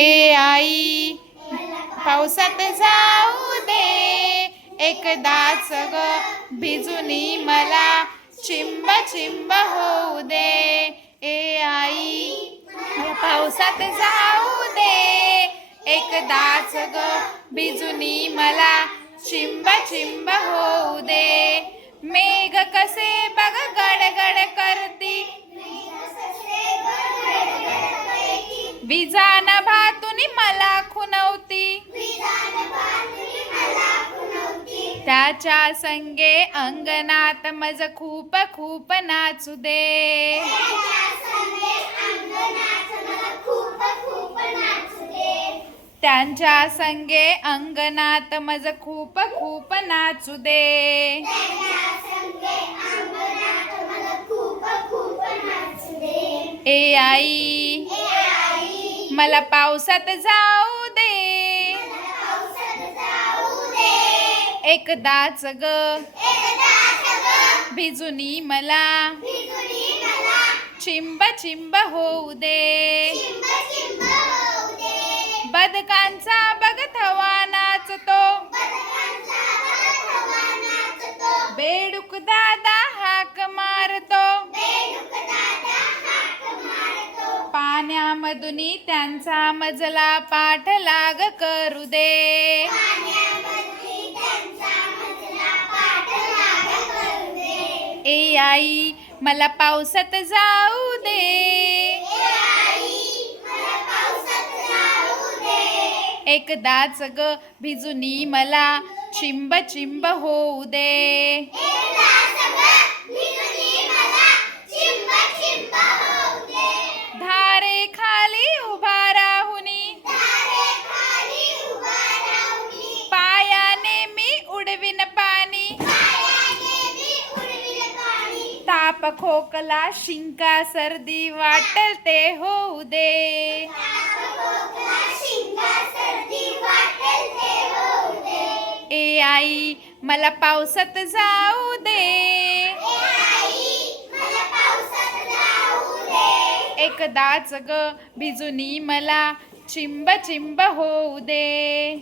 ए आई पावसात जाऊ दे एकदाच ग भिजूनी मला चिंब चिंब होऊ दे. ए आई पावसात जाऊ दे एकदाच ग भिजूनी मला चिंब चिंब होऊ दे. मेघ कसे बघ गडगड करती विजान भातुनी मला खुनवती. त्याच्या संगे अंगणात मज खूप खूप नाचू दे. त्यांच्या संगे अंगणात मज खूप खूप नाचू दे. ए आई मला पावसात जाऊ दे एकदाच ग भिजूनी मला चिंब चिंब होऊ दे. बदकांचा बघथवा नाचतो बेडूक दादा हाक मारतो. पाण्यामधुनी त्यांचा मजला पाठलाग करू दे. ए आई मला पावसात जाऊ दे एकदाच ग भिजूनी मला चिंब चिंब होऊ दे. धारे खाली उभा राहुनी पायाने मी उडविन पाणी. ताप खोकला शिंका सर्दी वाटेल ते होऊ दे. ए आई मला पावसात जाऊ दे एकदाच ग भिजूनी मला चिंब चिंब होऊ दे.